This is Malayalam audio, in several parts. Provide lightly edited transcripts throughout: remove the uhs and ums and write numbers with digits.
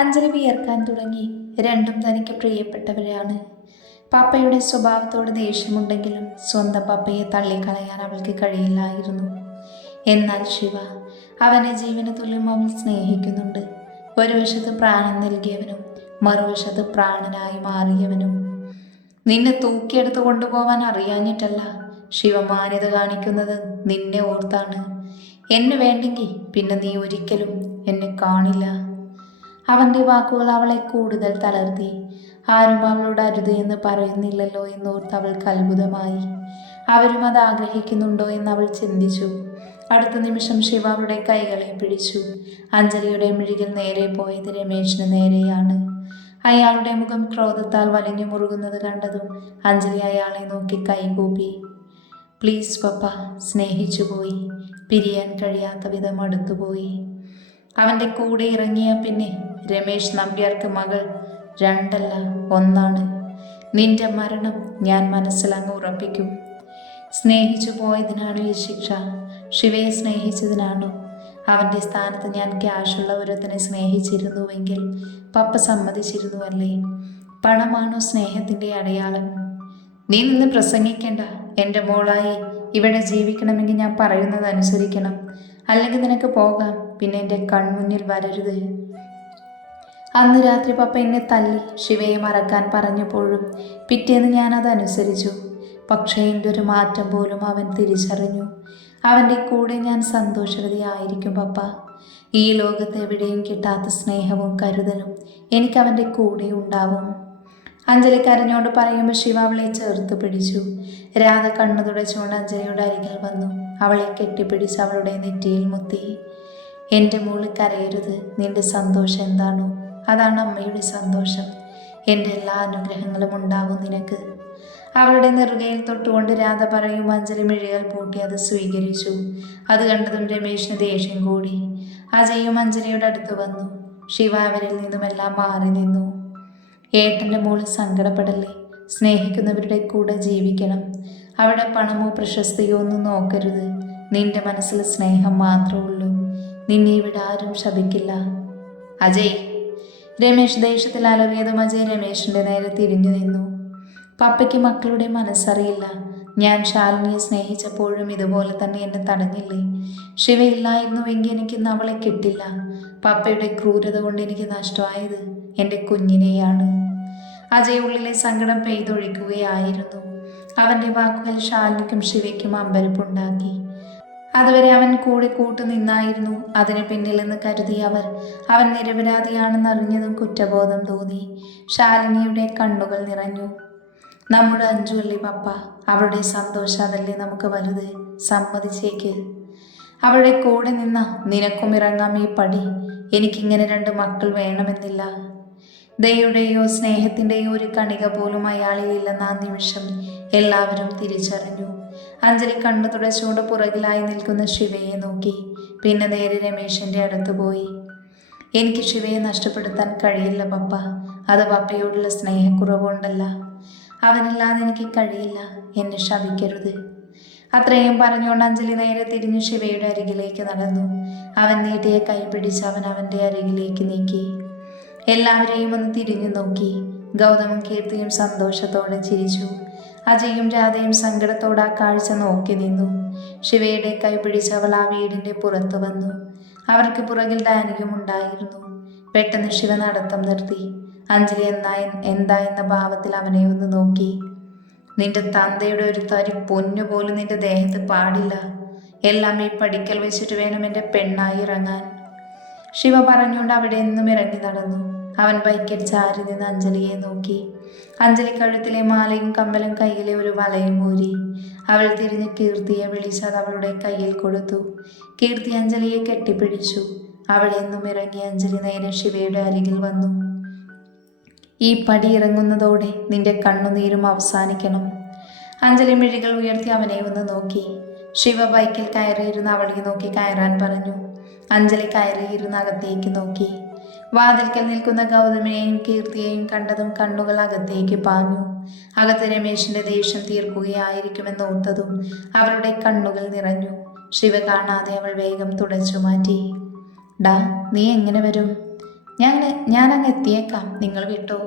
അഞ്ജലി വിയർക്കാൻ തുടങ്ങി. രണ്ടും തനിക്ക് പ്രിയപ്പെട്ടവരാണ്. പപ്പയുടെ സ്വഭാവത്തോട് ദേഷ്യമുണ്ടെങ്കിലും സ്വന്തം പപ്പയെ തള്ളിക്കളയാൻ അവൾക്ക് കഴിയില്ലായിരുന്നു. എന്നാൽ ശിവ, അവനെ ജീവന് തുല്യം അവൾ സ്നേഹിക്കുന്നുണ്ട്. ഒരു വശത്ത് പ്രാണൻ നൽകിയവനും മറുവശത്ത് പ്രാണനായി മാറിയവനും. നിന്നെ തൂക്കിയെടുത്ത് കൊണ്ടുപോവാൻ അറിയാഞ്ഞിട്ടല്ല, ശിവമാന്യത കാണിക്കുന്നത് നിന്നെ ഓർത്താണ്. എന്നെ വേണ്ടെങ്കിൽ പിന്നെ നീ ഒരിക്കലും എന്നെ കാണില്ല. അവൻ്റെ വാക്കുകൾ അവളെ കൂടുതൽ തളർത്തി. ആരും അവളോട് അരുത് എന്ന് പറയുന്നില്ലല്ലോ എന്നോർത്ത് അവൾക്ക് അത്ഭുതമായി. അവരും അത് ആഗ്രഹിക്കുന്നുണ്ടോ എന്ന് അവൾ ചിന്തിച്ചു. അടുത്ത നിമിഷം ശിവ അവളുടെ കൈകളെ പിടിച്ചു. അഞ്ജലിയുടെ മിഴികൾ നേരെ പോയത് രമേശിന് നേരെയാണ്. അയാളുടെ മുഖം ക്രോധത്താൽ വലിഞ്ഞു മുറുകുന്നത് കണ്ടതും അഞ്ജലി അയാളെ നോക്കി കൈകൂപ്പി. പ്ലീസ് പപ്പ, സ്നേഹിച്ചു പോയി, പിരിയാൻ കഴിയാത്ത വിധം അടുത്തുപോയി. അവൻ്റെ കൂടെ ഇറങ്ങിയ പിന്നെ രമേശ് നമ്പ്യാർക്ക് മകൾ രണ്ടല്ല ഒന്നാണ്. നിന്റെ മരണം ഞാൻ മനസ്സിലങ്ങ് ഉറപ്പിക്കും. സ്നേഹിച്ചു പോയതിനാണ് ഈ ശിക്ഷ? ശിവയെ സ്നേഹിച്ചതിനാണോ? അവൻ്റെ സ്ഥാനത്ത് ഞാൻ ക്യാഷുള്ള ഒരുത്തനെ സ്നേഹിച്ചിരുന്നുവെങ്കിൽ പപ്പ സമ്മതിച്ചിരുന്നുവല്ലേ? പണമാണോ സ്നേഹത്തിൻ്റെ അടയാളം? നീ നിന്ന് പ്രസംഗിക്കേണ്ട. എൻ്റെ മോളായി ഇവിടെ ജീവിക്കണമെങ്കിൽ ഞാൻ പറയുന്നത് അനുസരിക്കണം. അല്ലെങ്കിൽ നിനക്ക് പോകാം, പിന്നെ എൻ്റെ കൺമുന്നിൽ വരരുത്. അന്ന് രാത്രി പപ്പ എന്നെ തല്ലി ശിവയെ മറക്കാൻ പറഞ്ഞപ്പോഴും പിറ്റേന്ന് ഞാനത് അനുസരിച്ചു. പക്ഷേ എൻ്റെ ഒരു മാറ്റം പോലും അവൻ തിരിച്ചറിഞ്ഞു. അവൻ്റെ കൂടെ ഞാൻ സന്തോഷവതിയായിരിക്കും പപ്പ. ഈ ലോകത്ത് എവിടെയും കിട്ടാത്ത സ്നേഹവും കരുതലും എനിക്ക് അവൻ്റെ കൂടെ ഉണ്ടാവും. അഞ്ജലി കരഞ്ഞോണ്ട് പറയുമ്പോൾ ശിവ അവളെ ചേർത്ത് പിടിച്ചു. രാധ കണ്ണു തുടച്ചുകൊണ്ട് അഞ്ജലിയുടെ അരികിൽ വന്നു. അവളെ കെട്ടിപ്പിടിച്ച് അവളുടെ നെറ്റിയിൽ മുത്തി. എൻ്റെ മോള് കരയരുത്. നിന്റെ സന്തോഷം എന്താണോ അതാണ് അമ്മയുടെ സന്തോഷം. എൻ്റെ എല്ലാ അനുഗ്രഹങ്ങളും ഉണ്ടാവും നിനക്ക്. അവളുടെ നെറുകയിൽ തൊട്ടുകൊണ്ട് രാധ പറയും. അഞ്ജലി മിഴികൾ പൂട്ടി അത് സ്വീകരിച്ചു. അത് കണ്ടതും രമേശിന് ദേഷ്യം കൂടി. അജയും അഞ്ജലിയുടെ അടുത്ത് വന്നു. ശിവ അവരിൽ നിന്നുമെല്ലാം മാറി നിന്നു. ഏട്ടൻ്റെ മോള് സങ്കടപ്പെടല്ലേ. സ്നേഹിക്കുന്നവരുടെ കൂടെ ജീവിക്കണം. അവിടെ പണമോ പ്രശസ്തിയോ ഒന്നും നോക്കരുത്. നിന്റെ മനസ്സിൽ സ്നേഹം മാത്രമേ ഉള്ളൂ. നിന്നെ ഇവിടെ ആരും ശപിക്കില്ല. അജയ്! രമേശ് ദേഷ്യത്തിൽ അലറിയതും അജയ് രമേശിൻ്റെ നേരെ തിരിഞ്ഞു നിന്നു. പപ്പയ്ക്ക് മക്കളുടെ മനസ്സറിയില്ല. ഞാൻ ശാലിനിയെ സ്നേഹിച്ചപ്പോഴും ഇതുപോലെ തന്നെ എന്നെ തടഞ്ഞില്ലേ? ശിവയില്ലായിരുന്നുവെങ്കിൽ എനിക്കിന്ന് അവളെ കിട്ടില്ല. പപ്പയുടെ ക്രൂരത കൊണ്ട് എനിക്ക് നഷ്ടമായത് എൻ്റെ കുഞ്ഞിനെയാണ്. അജയ് ഉള്ളിലെ സങ്കടം പെയ്തൊഴിക്കുകയായിരുന്നു. അവൻ്റെ വാക്കുകൾ ശാലിനിക്കും ശിവയ്ക്കും അമ്പരപ്പുണ്ടാക്കി. അതുവരെ അവൻ കൂടെ കൂട്ടുനിന്നായിരുന്നു. അതിന് പിന്നിലെന്ന് കരുതി അവൻ നിരപരാധിയാണെന്നറിഞ്ഞതും കുറ്റബോധം തോന്നി. ശാലിനിയുടെ കണ്ണുകൾ നിറഞ്ഞു. നമ്മുടെ അഞ്ജുവല്ലേ പപ്പ, അവളുടെ സന്തോഷം അതല്ലേ നമുക്ക് വലുത്. സമ്മതിച്ചേക്ക്. അവളുടെ കൂടെ നിന്ന നിനക്കും ഇറങ്ങാം ഈ പടി. എനിക്കിങ്ങനെ 2 മക്കൾ വേണമെന്നില്ല. ദയയുടെയോ സ്നേഹത്തിൻ്റെയോ ഒരു കണിക പോലും അയാളിലില്ലെന്ന ആ നിമിഷം എല്ലാവരും തിരിച്ചറിഞ്ഞു. അഞ്ജലി കണ്ണു തുടച്ചുകൊണ്ട് പുറകിലായി നിൽക്കുന്ന ശിവയെ നോക്കി. പിന്നെ നേരെ രമേശിൻ്റെ അടുത്ത് പോയി. എനിക്ക് ശിവയെ നഷ്ടപ്പെടുത്താൻ കഴിയില്ല പപ്പ. അത് പപ്പയോടുള്ള സ്നേഹക്കുറവുകൊണ്ടല്ല. അവനില്ലാതെ എനിക്ക് കഴിയില്ല. എന്നെ ശപിക്കരുത്. അത്രയും പറഞ്ഞുകൊണ്ട് അഞ്ജലി നേരെ തിരിഞ്ഞു ശിവയുടെ അരികിലേക്ക് നടന്നു. അവൻ നീട്ടിയ കൈ പിടിച്ച് അവൻ്റെ അരികിലേക്ക് നീക്കി. എല്ലാവരെയും ഒന്ന് തിരിഞ്ഞു നോക്കി. ഗൗതമും കീർത്തിയും സന്തോഷത്തോടെ ചിരിച്ചു. അജയും രാധയും സങ്കടത്തോടെ ആ കാഴ്ച നോക്കി നിന്നു. ശിവയുടെ കൈ പിടിച്ച് അവൾ ആ വീടിൻ്റെ പുറത്തു വന്നു. അവർക്ക് പുറകിൽ ഡാനിയും ഉണ്ടായിരുന്നു. പെട്ടെന്ന് ശിവ നടത്തം നിർത്തി. അഞ്ജലി എന്താ എന്ന ഭാവത്തിൽ അവനെ ഒന്ന് നോക്കി. നിന്റെ തന്തയുടെ ഒരു തരി പൊന്നു പോലും നിന്റെ ദേഹത്ത് പാടില്ല. എല്ലാം ഈ പടിക്കൽ വെച്ചിട്ട് വേണം എൻ്റെ പെണ്ണായി ഇറങ്ങാൻ. ശിവ പറഞ്ഞുകൊണ്ട് അവിടെ നിന്നും ഇറങ്ങി നടന്നു. അവൻ ബൈക്കിൽ ചാരി നിന്ന് അഞ്ജലിയെ നോക്കി. അഞ്ജലി കഴുത്തിലെ മാലയും കമ്മലും കയ്യിലെ ഒരു വളയും ഊരി. അവൾ തിരിഞ്ഞ് കീർത്തിയെ വിളിച്ച് അത് അവളുടെ കയ്യിൽ കൊടുത്തു. കീർത്തി അഞ്ജലിയെ കെട്ടിപ്പിടിച്ചു. അവിടെ നിന്നും ഇറങ്ങി അഞ്ജലി നേരെ ശിവയുടെ അരികിൽ വന്നു. ഈ പടി ഇറങ്ങുന്നതോടെ നിന്റെ കണ്ണുനീരും അവസാനിക്കണം. അഞ്ജലി മിഴികൾ ഉയർത്തി അവനെ ഒന്ന് നോക്കി. ശിവ ബൈക്കിൽ കയറിയിരുന്ന് അവളെ നോക്കി കയറാൻ പറഞ്ഞു. അഞ്ജലി കയറിയിരുന്ന് അകത്തേക്ക് നോക്കി. വാതിൽക്കൽ നിൽക്കുന്ന ഗൗതമിനെയും കീർത്തിയെയും കണ്ടതും കണ്ണുകൾ അകത്തേക്ക് പാഞ്ഞു. അകത്ത് രമേശിന്റെ ദേഷ്യം തീർക്കുകയായിരിക്കുമെന്ന് ഓർത്തതും അവളുടെ കണ്ണുകൾ നിറഞ്ഞു. ശിവ കാണാതെ അവൾ വേഗം തുടച്ചു മാറ്റി. ഡാ, നീ എങ്ങനെ വരും? ഞാൻ ഞാനങ്ങ് എത്തിയേക്കാം, നിങ്ങൾ വിട്ടോ.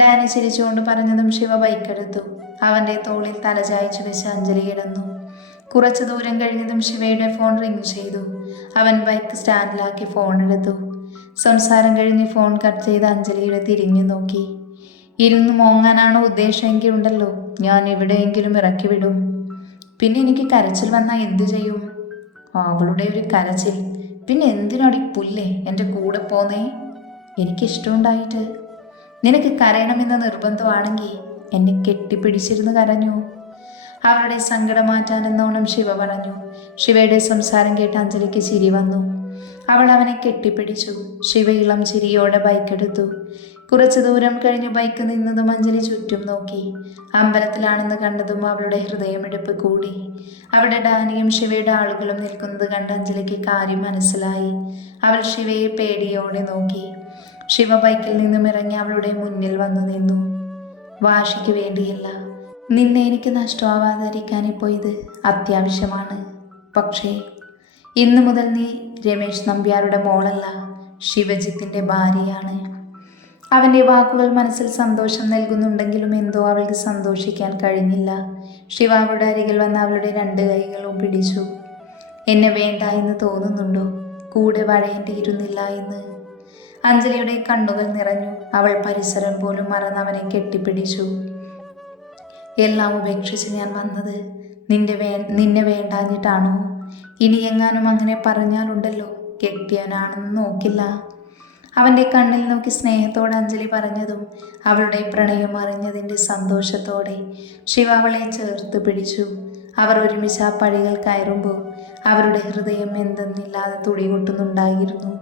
ഡാനി ചിരിച്ചുകൊണ്ട് പറഞ്ഞതും ശിവ ബൈക്കെടുത്തു. അവൻ്റെ തോളിൽ തലചായ്ച്ചു വെച്ച് അഞ്ജലി കിടന്നു. കുറച്ചു ദൂരം കഴിഞ്ഞതും ശിവയുടെ ഫോൺ റിങ് ചെയ്തു. അവൻ ബൈക്ക് സ്റ്റാൻഡിലാക്കി ഫോൺ എടുത്തു. സംസാരം കഴിഞ്ഞ് ഫോൺ കട്ട് ചെയ്ത് അഞ്ജലിയുടെ തിരിഞ്ഞു നോക്കി. ഇരുന്ന് മോങ്ങാനാണോ ഉദ്ദേശമെങ്കിൽ ഉണ്ടല്ലോ, ഞാൻ എവിടെയെങ്കിലും ഇറക്കി വിടും. പിന്നെ എനിക്ക് കരച്ചിൽ വന്നാൽ എന്തു ചെയ്യും? അവളുടെ ഒരു കരച്ചിൽ. പിന്നെ എന്തിനടി പുല്ലേ എൻ്റെ കൂടെ പോന്നേ? എനിക്കിഷ്ടമുണ്ടായിട്ട്. നിനക്ക് കരയണമെന്ന നിർബന്ധമാണെങ്കിൽ എന്നെ കെട്ടിപ്പിടിച്ചിരുന്ന് കരഞ്ഞു. അവളുടെ സങ്കടം മാറ്റാനെന്നോണം ശിവ പറഞ്ഞു. ശിവയുടെ സംസാരം കേട്ട് അഞ്ജലിക്ക് ചിരി വന്നു. അവൾ അവനെ കെട്ടിപ്പിടിച്ചു. ശിവ ഇളം ചിരിയോടെ ബൈക്കെടുത്തു. കുറച്ചു ദൂരം കഴിഞ്ഞ് ബൈക്ക് നിന്നതും അഞ്ജലി ചുറ്റും നോക്കി. അമ്പലത്തിലാണെന്ന് കണ്ടതും അവളുടെ ഹൃദയമിടിപ്പ് കൂടി. അവിടെ ഡാനിയും ശിവയുടെ ആളുകളും നിൽക്കുന്നത് കണ്ട് അഞ്ജലിക്ക് കാര്യം മനസ്സിലായി. അവൾ ശിവയെ പേടിയോടെ നോക്കി. ശിവ ബൈക്കിൽ നിന്നും ഇറങ്ങി അവളുടെ മുന്നിൽ വന്നു നിന്നു. വാശിക്ക് വേണ്ടിയല്ല, നിന്നെ എനിക്ക് നഷ്ടമാവാതിരിക്കാൻ ഇപ്പോൾ ഇത് അത്യാവശ്യമാണ്. പക്ഷേ ഇന്നു മുതൽ നീ രമേശ് നമ്പ്യാരുടെ മോളല്ല, ശിവജിത്തിൻ്റെ ഭാര്യയാണ്. അവൻ്റെ വാക്കുകൾ മനസ്സിൽ സന്തോഷം നൽകുന്നുണ്ടെങ്കിലും എന്തോ അവൾക്ക് സന്തോഷിക്കാൻ കഴിഞ്ഞില്ല. ശിവ അവളുടെ അരികിൽ വന്ന് അവളുടെ 2 കൈകളും പിടിച്ചു. എന്നെ വേണ്ട എന്ന് തോന്നുന്നുണ്ടോ? കൂടെ വഴയേണ്ടിയിരുന്നില്ല എന്ന്. അഞ്ജലിയുടെ കണ്ണുകൾ നിറഞ്ഞു. അവൾ പരിസരം പോലും മറന്നവനെ കെട്ടിപ്പിടിച്ചു. എല്ലാം ഉപേക്ഷിച്ച് ഞാൻ വന്നത് നിന്നെ വേണ്ടാഞ്ഞിട്ടാണോ? ഇനി എങ്ങാനും അങ്ങനെ പറഞ്ഞാലുണ്ടല്ലോ, കെട്ടിയവനാണെന്ന് നോക്കില്ല. അവൻ്റെ കണ്ണിൽ നോക്കി സ്നേഹത്തോടെ അഞ്ജലി പറഞ്ഞതും അവളുടെ പ്രണയം അറിഞ്ഞതിൻ്റെ സന്തോഷത്തോടെ ശിവ അവളെ ചേർത്ത് പിടിച്ചു. അവർ ഒരുമിച്ച് ആ പടികൾ കയറുമ്പോൾ അവരുടെ ഹൃദയം എന്തെന്നില്ലാതെ തുടികൊട്ടുന്നുണ്ടായിരുന്നു.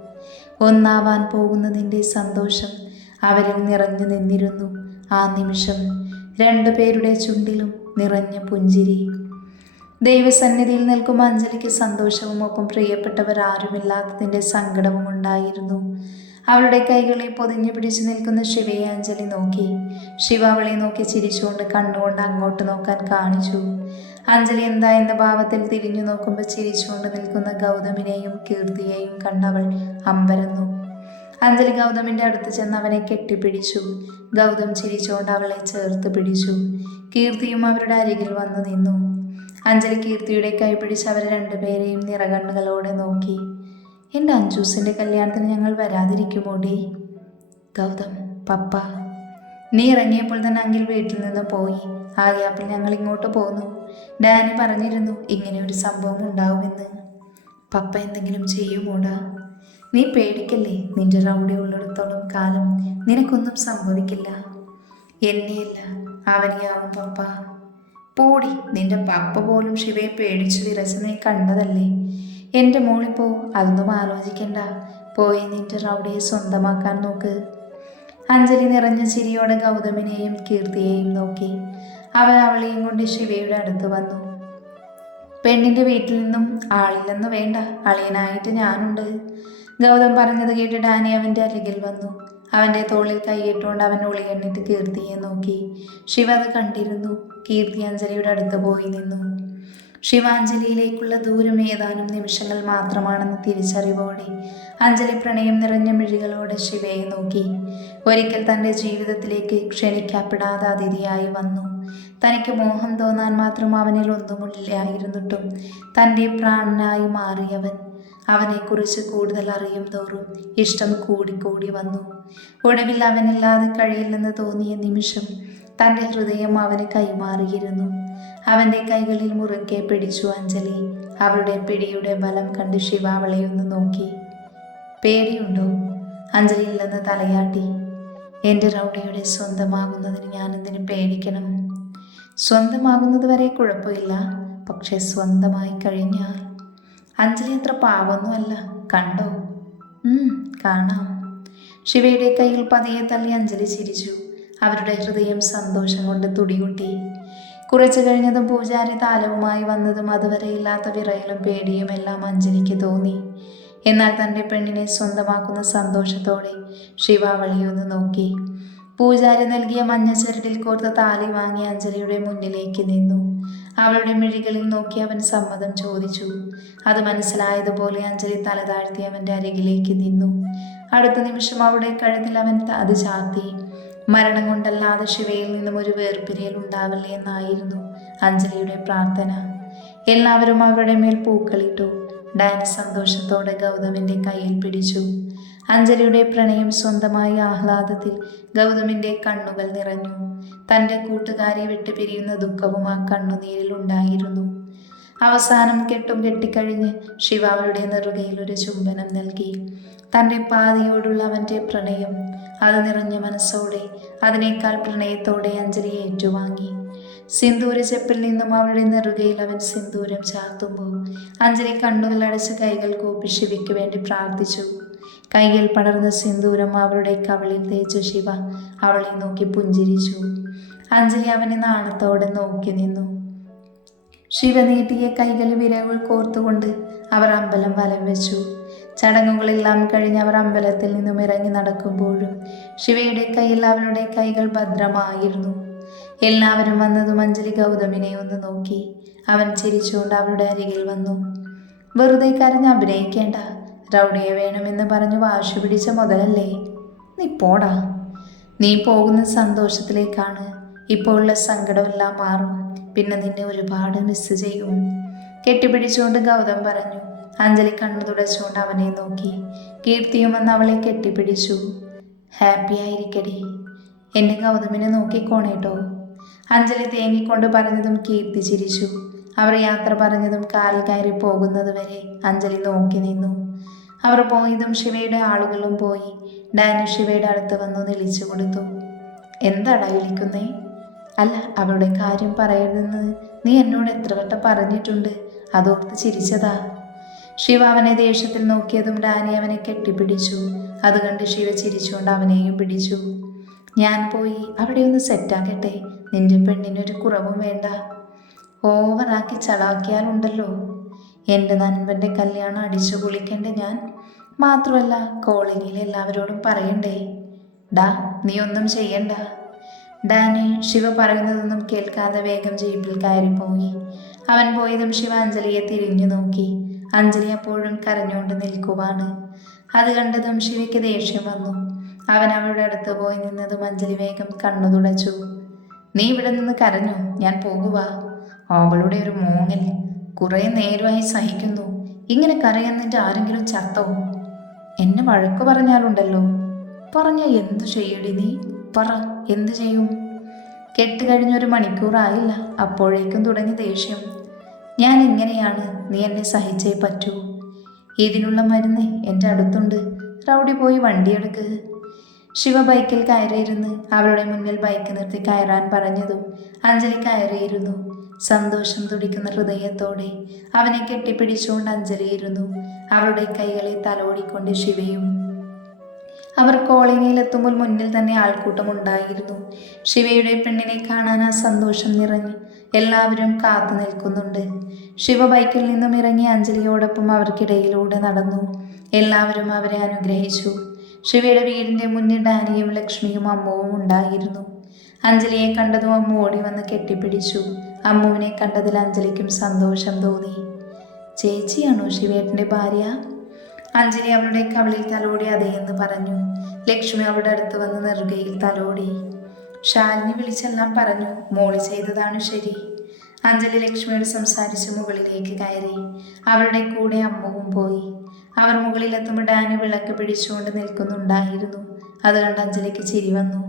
ഒന്നാവാൻ പോകുന്നതിൻ്റെ സന്തോഷം അവരിൽ നിറഞ്ഞു നിന്നിരുന്നു. ആ നിമിഷം 2 പേരുടെ ചുണ്ടിലും നിറഞ്ഞ പുഞ്ചിരി. ദൈവസന്നിധിയിൽ നിൽക്കുമ്പോൾ അഞ്ജലിക്ക് സന്തോഷവും ഒപ്പം പ്രിയപ്പെട്ടവർ ആരുമില്ലാത്തതിൻ്റെ സങ്കടവും ഉണ്ടായിരുന്നു. അവളുടെ കൈകളെ പൊതിഞ്ഞു പിടിച്ചു നിൽക്കുന്ന ശിവയെ അഞ്ജലി നോക്കി. ശിവ അവളെ നോക്കി ചിരിച്ചുകൊണ്ട് കണ്ണുകൊണ്ട് അങ്ങോട്ട് നോക്കാൻ കാണിച്ചു. അഞ്ജലി എന്താ എന്ന ഭാവത്തിൽ തിരിഞ്ഞു നോക്കുമ്പോൾ ചിരിച്ചുകൊണ്ട് നിൽക്കുന്ന ഗൗതമിനെയും കീർത്തിയെയും കണ്ടവൾ അമ്പരന്നു. അഞ്ജലി ഗൗതമിൻ്റെ അടുത്ത് ചെന്ന് അവനെ കെട്ടിപ്പിടിച്ചു. ഗൗതം ചിരിച്ചുകൊണ്ട് അവളെ ചേർത്ത് പിടിച്ചു. കീർത്തിയും അവരുടെ അരികിൽ വന്നു നിന്നു. അഞ്ജലി കീർത്തിയുടെ കൈ പിടിച്ച് അവർ 2 പേരെയും നിറകണ്ണുകളോടെ നോക്കി. എൻ്റെ അഞ്ജൂസിൻ്റെ കല്യാണത്തിന് ഞങ്ങൾ വരാതിരിക്കുമോടി? ഗൗതം, പപ്പ. നീ ഇറങ്ങിയപ്പോൾ തന്നെ അങ്കിൾ വീട്ടിൽ നിന്ന് പോയി. ആ ഗ്യാപ്പിൽ ഞങ്ങൾ ഇങ്ങോട്ട് പോന്നു. ഡാനി പറഞ്ഞിരുന്നു ഇങ്ങനെ ഒരു സംഭവം ഉണ്ടാവുമെന്ന്. പപ്പ എന്തെങ്കിലും ചെയ്യുമോടാ? നീ പേടിക്കല്ലേ, നിന്റെ റൗഡി ഉള്ളിടത്തോളം കാലം നിനക്കൊന്നും സംഭവിക്കില്ല. എന്നെയല്ല, അവനെയാവും പപ്പ. പോടി, നിന്റെ പപ്പ പോലും ശിവയെ പേടിച്ചു വിറച്ച് നീ കണ്ടതല്ലേ. എൻ്റെ മോളിപ്പോ അതൊന്നും ആലോചിക്കണ്ട. പോയി നിന്റെ റൗഡിയെ സ്വന്തമാക്കാൻ നോക്ക്. അഞ്ജലി നിറഞ്ഞ ചിരിയോടെ ഗൗതമിനെയും കീർത്തിയെയും നോക്കി. അവൻ അവളെയും കൊണ്ട് ശിവയുടെ അടുത്ത് വന്നു. പെണ്ണിൻ്റെ വീട്ടിൽ നിന്നും ആളില്ലെന്ന് വേണ്ട, അളിയനായിട്ട് ഞാനുണ്ട്. ഗൗതം പറഞ്ഞത് കേട്ട് ഡാനി അവൻ്റെ അരികിൽ വന്നു. അവൻ്റെ തോളിൽ കൈയിട്ടുകൊണ്ട് അവൻ ഒളിയെണ്ണിട്ട് കീർത്തിയെ നോക്കി. ശിവ അത് കണ്ടിരുന്നു. കീർത്തി അഞ്ജലിയുടെ അടുത്ത് പോയി നിന്നു. ശിവാഞ്ജലിയിലേക്കുള്ള ദൂരം ഏതാനും നിമിഷങ്ങൾ മാത്രമാണെന്ന് തിരിച്ചറിവോടെ അഞ്ജലി പ്രണയം നിറഞ്ഞ മിഴികളോടെ ശിവയെ നോക്കി. ഒരിക്കൽ തൻ്റെ ജീവിതത്തിലേക്ക് ക്ഷണിക്കപ്പെടാതെ അതിഥിയായി വന്നു. തനിക്ക് മോഹം തോന്നാൻ മാത്രം അവനിൽ ഒന്നുമില്ലായിരുന്നിട്ടും തൻ്റെ പ്രാണനായി മാറിയവൻ. അവനെക്കുറിച്ച് കൂടുതൽ അറിയും തോറും ഇഷ്ടം കൂടിക്കൂടി വന്നു. ഒടുവിൽ അവനില്ലാതെ കഴിയില്ലെന്ന് തോന്നിയ നിമിഷം തൻ്റെ ഹൃദയം അവന് കൈമാറിയിരുന്നു. അവൻ്റെ കൈകളിൽ മുറുക്കെ പിടിച്ചു അഞ്ജലി. അവളുടെ പിടിയുടെ ബലം കണ്ട് ശിവ അവളെ ഒന്ന് നോക്കി. പേടിയുണ്ടോ? അഞ്ജലി ഇല്ലെന്ന് തലയാട്ടി. എൻ്റെ റൗഡിയുടെ സ്വന്തമാകുന്നതിന് ഞാൻ എന്തിനു പേടിക്കണം? സ്വന്തമാകുന്നത് വരെ കുഴപ്പമില്ല, പക്ഷെ സ്വന്തമായി കഴിഞ്ഞാൽ. അഞ്ജലി അത്ര പാവൊന്നുമല്ല, കണ്ടോ? കാണാം. ശിവയുടെ കയ്യിൽ പതിയെ തള്ളി അഞ്ജലി ചിരിച്ചു. അവരുടെ ഹൃദയം സന്തോഷം കൊണ്ട് തുടികുട്ടി. കുറച്ചു കഴിഞ്ഞതും പൂജാരി താലവുമായി വന്നതും അതുവരെ ഇല്ലാത്ത വിറയലും പേടിയും എല്ലാം അഞ്ജലിക്ക് തോന്നി. എന്നാൽ തൻ്റെ പെണ്ണിനെ സ്വന്തമാക്കുന്ന സന്തോഷത്തോടെ ശിവ അവളെയൊന്ന് നോക്കി. പൂജാരി നൽകിയ മഞ്ഞ ചരടിൽ കോർത്ത താലി വാങ്ങി അഞ്ജലിയുടെ മുന്നിലേക്ക് നിന്നു. അവളുടെ മിഴികളിൽ നോക്കി അവൻ സമ്മതം ചോദിച്ചു. അത് മനസ്സിലായതുപോലെ അഞ്ജലി തല താഴ്ത്തി അവൻ്റെ അരികിലേക്ക് നിന്നു. അടുത്ത നിമിഷം അവളുടെ കഴുത്തിൽ അവൻ അത് ചാർത്തി. മരണം കൊണ്ടല്ലാതെ ശിവയിൽ നിന്നും ഒരു വേർപിരിയൽ ഉണ്ടാവില്ലേ എന്നായിരുന്നു അഞ്ജലിയുടെ പ്രാർത്ഥന. എല്ലാവരും അവരുടെ മേൽ പൂക്കളിട്ടു. ഡാനി സന്തോഷത്തോടെ ഗൗതമിൻ്റെ കയ്യിൽ പിടിച്ചു. അഞ്ജലിയുടെ പ്രണയം സ്വന്തമായ ആഹ്ലാദത്തിൽ ഗൗതമിൻ്റെ കണ്ണുകൾ നിറഞ്ഞു. തൻ്റെ കൂട്ടുകാരെ വിട്ടുപിരിയുന്ന ദുഃഖവും ആ കണ്ണുനീരിൽ ഉണ്ടായിരുന്നു. അവസാനം കെട്ടും കെട്ടിക്കഴിഞ്ഞ് ശിവ അവളുടെ നെറുകയിൽ ഒരു ചുംബനം നൽകി. തൻ്റെ പാതിയോടുള്ള അവൻ്റെ പ്രണയം അത് നിറഞ്ഞ മനസ്സോടെ, അതിനേക്കാൾ പ്രണയത്തോടെ അഞ്ജലി ഏറ്റുവാങ്ങി. സിന്ദൂര ചെപ്പിൽ നിന്നും അവളുടെ നെറുകയിൽ അവൻ സിന്ദൂരം ചാർത്തുമ്പോൾ അഞ്ജലി കണ്ണുകൾ അടച്ച് കൈകൾ കൂപ്പി ശിവയ്ക്ക് വേണ്ടി പ്രാർത്ഥിച്ചു. കൈയിൽ പടർന്ന സിന്ദൂരം അവളുടെ കവിളിൽ തേച്ചു ശിവ അവളെ നോക്കി പുഞ്ചിരിച്ചു. അഞ്ജലി അവനെ നാണത്തോടെ നോക്കി നിന്നു. ശിവ നീട്ടിയ കൈകൾ വിരകൾ കോർത്തുകൊണ്ട് അവർ അമ്പലം വലം വെച്ചു. ചടങ്ങുകളെല്ലാം കഴിഞ്ഞ് അവർ അമ്പലത്തിൽ നിന്നും ഇറങ്ങി നടക്കുമ്പോഴും ശിവയുടെ കയ്യിൽ അവളുടെ കൈകൾ ഭദ്രമായിരുന്നു. എല്ലാവരും വന്നതും അഞ്ജലി ഗൗതമിനെ ഒന്ന് നോക്കി. അവൻ ചിരിച്ചുകൊണ്ട് അവളുടെ അരികിൽ വന്നു. വെറുതെ കരഞ്ഞ് അഭിനയിക്കേണ്ട, റൗഡിയെ വേണമെന്ന് പറഞ്ഞു വാശി പിടിച്ച മുതലല്ലേ, നീ പോടാ. നീ പോകുന്ന സന്തോഷത്തിലേക്കാണ്. ഇപ്പോൾ ഉള്ള സങ്കടമെല്ലാം മാറും. പിന്നെ നിന്നെ ഒരുപാട് മിസ് ചെയ്യും. കെട്ടിപ്പിടിച്ചുകൊണ്ട് ഗൗതം പറഞ്ഞു. അഞ്ജലി കണ്ണു തുടച്ചുകൊണ്ട് അവനെ നോക്കി. കീർത്തിയും വന്ന് അവളെ കെട്ടിപ്പിടിച്ചു. ഹാപ്പി ആയിരിക്കടി, എൻ്റെ ഗൗതമിനെ നോക്കിക്കോണേട്ടോ, അഞ്ജലി തേങ്ങിക്കൊണ്ട് പറഞ്ഞതും കീർത്തി ചിരിച്ചു. അവർ യാത്ര പറഞ്ഞതും കാറിൽ കയറി പോകുന്നത് വരെ അഞ്ജലി നോക്കി നിന്നു. അവർ പോയതും ശിവയുടെ ആളുകളും പോയി. ഡാനി ശിവയുടെ അടുത്ത് വന്നു നിളിച്ചു കൊടുത്തു. എന്താടാ വിളിക്കുന്നേ? അല്ല, അവളുടെ കാര്യം പറയരുതെന്ന് നീ എന്നോട് എത്ര വട്ടം പറഞ്ഞിട്ടുണ്ട്, അതോർത്ത് ചിരിച്ചതാ. ശിവ അവനെ ദേഷ്യത്തിൽ നോക്കിയതും ഡാനി അവനെ കെട്ടിപ്പിടിച്ചു. അത് കണ്ട് ശിവ ചിരിച്ചുകൊണ്ട് അവനെയും പിടിച്ചു. ഞാൻ പോയി അവിടെ ഒന്ന് സെറ്റാക്കട്ടെ, നിന്റെ പെണ്ണിനൊരു കുറവും വേണ്ട. ഓവറാക്കി ചളാക്കിയാലുണ്ടല്ലോ. എൻ്റെ നൻപൻ്റെ കല്യാണം അടിച്ചു പൊളിക്കണ്ടേ ഞാൻ? മാത്രമല്ല കോളനിയിൽ എല്ലാവരോടും പറയണ്ടേ? ഡാ, നീ ഒന്നും ചെയ്യണ്ട. ഡാനി ശിവ പറയുന്നതൊന്നും കേൾക്കാതെ വേഗം ജീപ്പിൽ കയറിപ്പോയി. അവൻ പോയതും ശിവ അഞ്ജലിയെ തിരിഞ്ഞു നോക്കി. അഞ്ജലി അപ്പോഴും കരഞ്ഞുകൊണ്ട് നിൽക്കുവാണ്. അത് കണ്ടതും ശിവയ്ക്ക് ദേഷ്യം വന്നു. അവൻ അവളുടെ അടുത്ത് പോയി നിന്നതും അഞ്ജലി വേഗം കണ്ണു തുടച്ചു. നീ ഇവിടെ നിന്ന് കരഞ്ഞു, ഞാൻ പോകുക. അവളുടെ ഒരു മോങ്ങൽ കുറേ നേരമായി സഹിക്കുന്നു. ഇങ്ങനെ കരയുന്നിട്ട് ആരെങ്കിലും ചത്തോ? എന്നെ വഴക്ക് പറഞ്ഞാലുണ്ടല്ലോ. പറഞ്ഞ എന്തു ചെയ്യടി നീ? പറ, എന്തു ചെയ്യും? കെട്ടുകഴിഞ്ഞൊരു മണിക്കൂറായില്ല, അപ്പോഴേക്കും തുടങ്ങി ദേഷ്യം. ഞാൻ ഇങ്ങനെയാണ്, നീ എന്നെ സഹിച്ചേ പറ്റൂ. ഇതിനുള്ള മരുന്ന് എൻ്റെ അടുത്തുണ്ട്. റൗഡി പോയി വണ്ടിയെടുക്ക്. ശിവ ബൈക്കിൽ കയറിയിരുന്നു. അവളുടെ മുന്നിൽ ബൈക്ക് നിർത്തി കയറാൻ പറഞ്ഞതും അഞ്ജലി കയറിയിരുന്നു. സന്തോഷം തുടിക്കുന്ന ഹൃദയത്തോടെ അവനെ കെട്ടിപ്പിടിച്ചുകൊണ്ട് അഞ്ജലിയിരുന്നു. അവളുടെ കൈകളെ തലോടിക്കൊണ്ട് ശിവയും. അവർ കോളനിയിലെത്തുമ്പോൾ മുന്നിൽ തന്നെ ആൾക്കൂട്ടമുണ്ടായിരുന്നു. ശിവയുടെ പെണ്ണിനെ കാണാൻ ആ സന്തോഷം നിറഞ്ഞ് എല്ലാവരും കാത്തു നിൽക്കുന്നുണ്ട്. ശിവ ബൈക്കിൽ നിന്നും ഇറങ്ങി അഞ്ജലിയോടൊപ്പം അവർക്കിടയിലൂടെ നടന്നു. എല്ലാവരും അവരെ അനുഗ്രഹിച്ചു. ശിവയുടെ വീടിൻ്റെ മുന്നിൽ ഡാനിയും ലക്ഷ്മിയും അമ്മുവും ഉണ്ടായിരുന്നു. അഞ്ജലിയെ കണ്ടതും അമ്മു ഓടി വന്ന് കെട്ടിപ്പിടിച്ചു. അമ്മുവിനെ കണ്ടതിൽ അഞ്ജലിക്കും സന്തോഷം തോന്നി. ചേച്ചിയാണോ ശിവേട്ടൻ്റെ ഭാര്യ? അഞ്ജലി അവളുടെ കവിളിൽ തലോടി അതേയെന്ന് പറഞ്ഞു. ലക്ഷ്മി അവളുടെ അടുത്ത് വന്ന് നെറുകയിൽ തലോടി. ശാലിനി വിളിച്ചെല്ലാം പറഞ്ഞു, മോളി ചെയ്തതാണ് ശരി. അഞ്ജലി ലക്ഷ്മിയോട് സംസാരിച്ച് മുകളിലേക്ക് കയറി. അവളുടെ കൂടെ അമ്മുവും പോയി. അവർ മുകളിലെത്തുമ്പോൾ ഡാനി വിളക്ക് പിടിച്ചുകൊണ്ട് നിൽക്കുന്നുണ്ടായിരുന്നു. അത് കണ്ട് അഞ്ജലിക്ക് ചിരി വന്നു.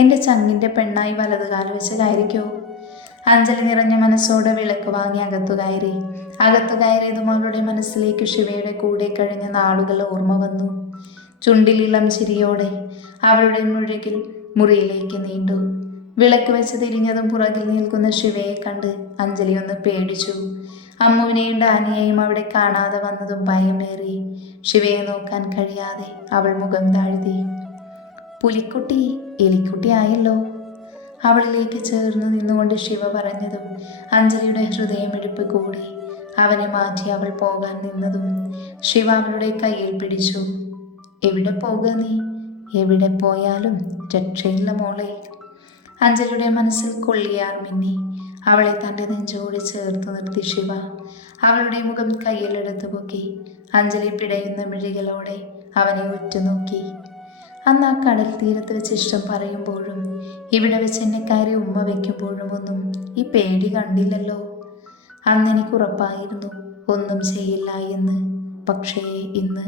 എൻ്റെ ചങ്ങിൻ്റെ പെണ്ണായി വലതുകാല് വെച്ച് കയറിക്കോ. അഞ്ജലി നിറഞ്ഞ മനസ്സോടെ വിളക്ക് വാങ്ങി അകത്തു കയറിയതും അവളുടെ മനസ്സിലേക്ക് ശിവയുടെ കൂടെ കഴിഞ്ഞ നാളുകൾ ഓർമ്മ വന്നു. ചുണ്ടിലിളം ചിരിയോടെ അവളുടെ മുറിയിലേക്ക് നീണ്ടു. വിളക്ക് വെച്ച് തിരിഞ്ഞതും പുറകിൽ നിൽക്കുന്ന ശിവയെ കണ്ട് അഞ്ജലി ഒന്ന് പേടിച്ചു. അമ്മുവിനെയും ഡാനിയെയും അവിടെ കാണാതെ വന്നതും ഭയമേറി. ശിവയെ നോക്കാൻ കഴിയാതെ അവൾ മുഖം താഴ്ത്തി. പുലിക്കുട്ടി എലിക്കുട്ടി ആയല്ലോ. അവളിലേക്ക് ചേർന്ന് നിന്നുകൊണ്ട് ശിവ പറഞ്ഞതും അഞ്ജലിയുടെ ഹൃദയമിടിപ്പ് കൂടി. അവനെ മാറ്റി അവൾ പോകാൻ നിന്നതും ശിവ അവളുടെ കയ്യിൽ പിടിച്ചു. എവിടെ പോകുക നീ? എവിടെ പോയാലും രക്ഷയില്ല മോളെ. അഞ്ജലിയുടെ മനസ്സിൽ കൊള്ളിയാർ മിന്നി. അവളെ തൻ്റെ നെഞ്ചോട് ചേർത്ത് നിർത്തി ശിവ. അവളുടെ മുഖം കയ്യിലെടുത്തു പൊക്കി. അഞ്ജലി പിടയുന്ന മിഴികളോടെ അവനെ ഉറ്റുനോക്കി. അന്ന് ആ കടൽ തീരത്ത് വെച്ച് ഇഷ്ടം പറയുമ്പോഴും ഇവിടെ വെച്ച് എന്നെ കയറി ഉമ്മ വയ്ക്കുമ്പോഴും ഒന്നും ഈ പേടി കണ്ടില്ലല്ലോ. അന്ന് എനിക്ക് ഉറപ്പായിരുന്നു ഒന്നും ചെയ്യില്ല എന്ന്. പക്ഷേ ഇന്ന്.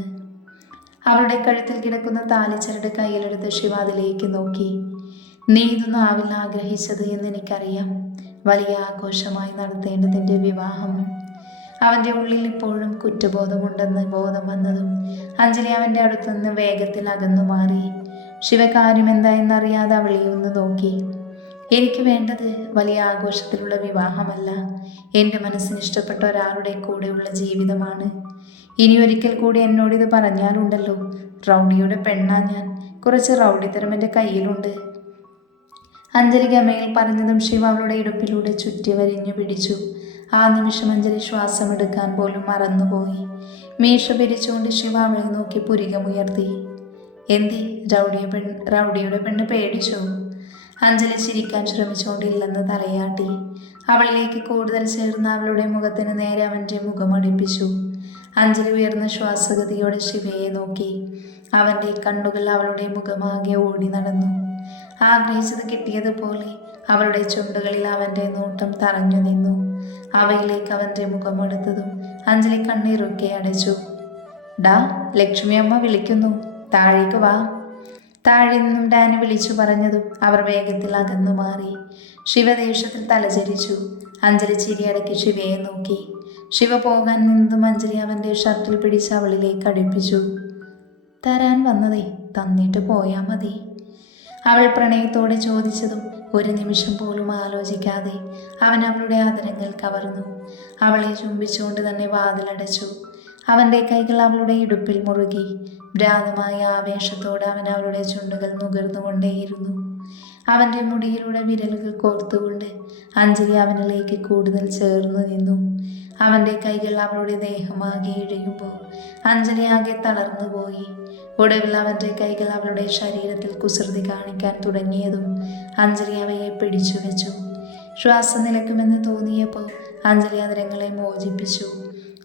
അവളുടെ കഴുത്തിൽ കിടക്കുന്ന താലിച്ചരട് കയ്യിലെടുത്ത് ശിവ അതിലേക്ക് നോക്കി. നീ ഇതൊന്നും ആവില്ല ആഗ്രഹിച്ചത് എന്ന് എനിക്കറിയാം. വലിയ ആഘോഷമായി നടത്തേണ്ടതിൻ്റെ വിവാഹം. അവൻ്റെ ഉള്ളിൽ ഇപ്പോഴും കുറ്റബോധമുണ്ടെന്ന് ബോധം വന്നതും അഞ്ജലി അവൻ്റെ അടുത്തുനിന്ന് വേഗത്തിൽ അകന്നു മാറി. ശിവകാര്യം എന്തായെന്നറിയാതെ അവളെ ഒന്ന് നോക്കി. എനിക്ക് വേണ്ടത് വലിയ ആഘോഷത്തിലുള്ള വിവാഹമല്ല, എൻ്റെ മനസ്സിന് ഇഷ്ടപ്പെട്ട ഒരാളുടെ കൂടെയുള്ള ജീവിതമാണ്. ഇനി ഒരിക്കൽ കൂടി എന്നോടിത് പറഞ്ഞാലുണ്ടല്ലോ, റൗഡിയുടെ പെണ്ണാ ഞാൻ. കുറച്ച് റൗഡിത്തരം എൻ്റെ കയ്യിലുണ്ട്. അഞ്ജലി ഗമയിൽ പറഞ്ഞതും ശിവ അവളുടെ ഇടുപ്പിലൂടെ ചുറ്റി വരിഞ്ഞു പിടിച്ചു. ആ നിമിഷം അഞ്ജലി ശ്വാസമെടുക്കാൻ പോലും മറന്നുപോയി. മീശ പിരിച്ചുകൊണ്ട് ശിവ അവളെ നോക്കി പുരികമുയർത്തി. എന്തേ, റൗഡിയുടെ പെണ്ണ് പേടിച്ചോ? അഞ്ജലി ചിരിക്കാൻ ശ്രമിച്ചുകൊണ്ടില്ലെന്ന് തലയാട്ടി. അവളിലേക്ക് കൂടുതൽ ചേർന്ന് അവളുടെ മുഖത്തിന് നേരെ അവൻ്റെ മുഖമടിപ്പിച്ചു. അഞ്ജലി ഉയർന്ന ശ്വാസഗതിയോടെ ശിവയെ നോക്കി. അവൻ്റെ കണ്ണുകൾ അവളുടെ മുഖമാകെ ഓടി നടന്നു. ആഗ്രഹിച്ചത് കിട്ടിയതുപോലെ അവളുടെ ചുണ്ടുകളിൽ അവൻ്റെ നോട്ടം തറഞ്ഞു നിന്നു. അവയിലേക്ക് അവൻ്റെ മുഖമെടുത്തതും അഞ്ജലി കണ്ണീരൊക്കെ അടച്ചു. ഡാ, ലക്ഷ്മി അമ്മ വിളിക്കുന്നു, താഴേക്ക് വാ. താഴെ നിന്നും ഡാനി വിളിച്ചു പറഞ്ഞതും അവർ വേഗത്തിൽ അകന്നു മാറി. ശിവദേഷ്യത്തിൽ തലചരിച്ചു. അഞ്ജലി ചിരിയടക്കി ശിവയെ നോക്കി. ശിവ പോകാൻ നിന്നതും അഞ്ജലി അവൻ്റെ ഷർട്ടിൽ പിടിച്ച് അവളിലേക്ക് അടുപ്പിച്ചു. തരാൻ വന്നതേ തന്നിട്ട് പോയാൽ മതി. അവൾ പ്രണയത്തോടെ ചോദിച്ചതും ഒരു നിമിഷം പോലും ആലോചിക്കാതെ അവൻ അവളുടെ ആദരങ്ങൾ കവർന്നു. അവളെ ചുംബിച്ചുകൊണ്ട് തന്നെ വാതിലടച്ചു. അവൻ്റെ കൈകൾ അവളുടെ ഇടുപ്പിൽ മുറുകി. ഭ്രാന്തമായ ആവേശത്തോടെ അവൻ അവളുടെ ചുണ്ടുകൾ നുകർന്നുകൊണ്ടേയിരുന്നു. അവൻ്റെ മുടിയിലൂടെ വിരലുകൾ കോർത്തുകൊണ്ട് അഞ്ജലി അവനിലേക്ക് കൂടുതൽ ചേർന്നു നിന്നു. അവൻ്റെ കൈകൾ അവളുടെ ദേഹമാകെ ഇഴയുമ്പോൾ അഞ്ജലി ആകെ തളർന്നുപോയി. ഒടുവിൽ അവൻ്റെ കൈകൾ അവളുടെ ശരീരത്തിൽ കുസൃതി കാണിക്കാൻ തുടങ്ങിയതും അഞ്ജലി അവയെ പിടിച്ചു വെച്ചു. ശ്വാസം നിലക്കുമെന്ന് തോന്നിയപ്പോൾ അഞ്ജലി അതിരങ്ങളെ മോചിപ്പിച്ചു.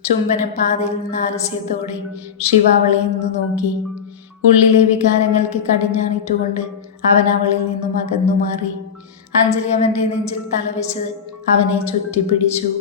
ചുംബന പാതയിൽ നിന്ന് ആലസ്യത്തോടെ ശിവ അവളെ ഒന്ന് നോക്കി. ഉള്ളിലെ വികാരങ്ങൾക്ക് കടിഞ്ഞാണിട്ടുകൊണ്ട് അവൻ അവളിൽ നിന്നും അകന്നു മാറി. അഞ്ജലി അവൻ്റെ നെഞ്ചിൽ തലവെച്ച് അവനെ ചുറ്റിപ്പിടിച്ചു.